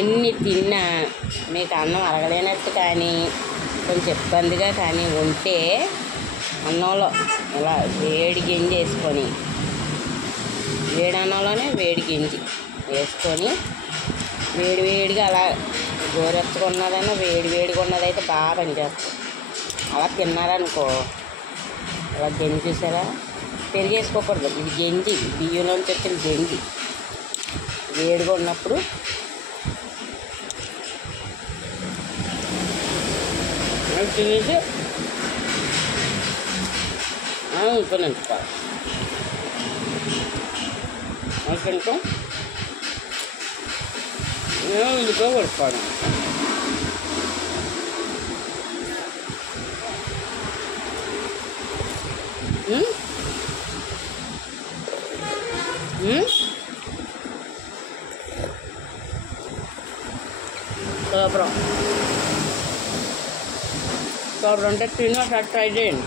ఎన్ని తిన్నా మీకు అన్నం అరగలేనట్టు కానీ కొంచెం ఇబ్బందిగా కానీ ఉంటే అన్నంలో ఇలా వేడి గింజ వేసుకొని వేడి అన్నంలోనే వేడి గింజ వేసుకొని వేడివేడిగా అలా గోరెత్తుకున్నదన్నా వేడివేడిగా ఉన్నదైతే బాగా పనిచేస్తుంది. అలా తిన్నారనుకో అలా గంజి చూసారా, పెరిగేసుకోకూడదు. ఇది గంజి, బియ్యంలోంచి వచ్చిన గంజి వేడిగా ఉన్నప్పుడు తినేసి ఉప్పుని ఉంచుకోవాలి. తింటాం ఉల్లిపాయ కొడుకోవడం. సూపర్ అంటే తిని ఒకసారి ట్రై చేయండి.